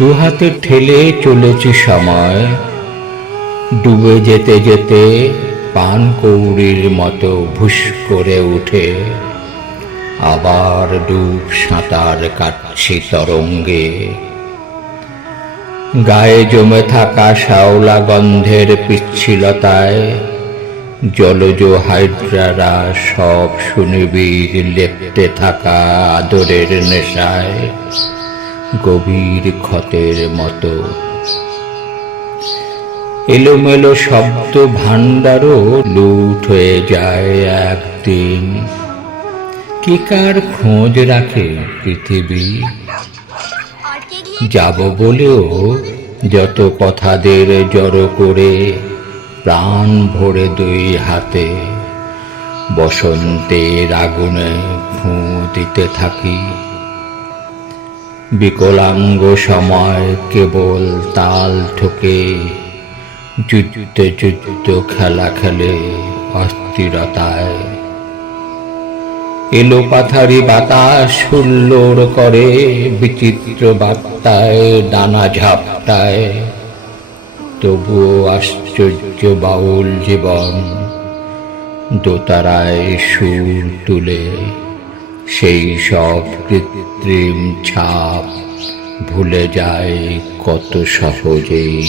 দুহাতে ঠেলে চলেছি সময়। ডুবে যেতে যেতে পান কৌড়ির মতো ভুস করে উঠে। আবার ডুব সাঁতার কাটছি তরঙ্গে। গায়ে জমে থাকা শ্যাওলা গন্ধের পিচ্ছিলতায় জলজ হাইড্রারা সব সুনিবিড় লেপতে থাকা আদরের নেশায়। গভীর ক্ষতের মতো। এলোমেলো শব্দ ভাণ্ডারও লুট হয়ে যায় একদিন। কি কার খোঁজ রাখে পৃথিবী? যাব বলেও যত কথাদের জড়ো করে প্রাণ ভরে দুই হাতে। বসন্তের আগুনে ফুঁ দিতে থাকি। বিকলাঙ্গ সময় কেবল তাল ঠোকে, যুদ্ধ যুদ্ধ খেলা খেলে অস্থিরতায়। এলো পাথারি বাতাস হুল্লোড় করে, বিচিত্র বার্তায়, ডানা ঝাপটায়। তবুও আশ্চর্য বাউল জীবন, দোতারায় সুর তুলে। সেই সব কৃত্রিম ছাপ ভুলে যায় কত সহজেই।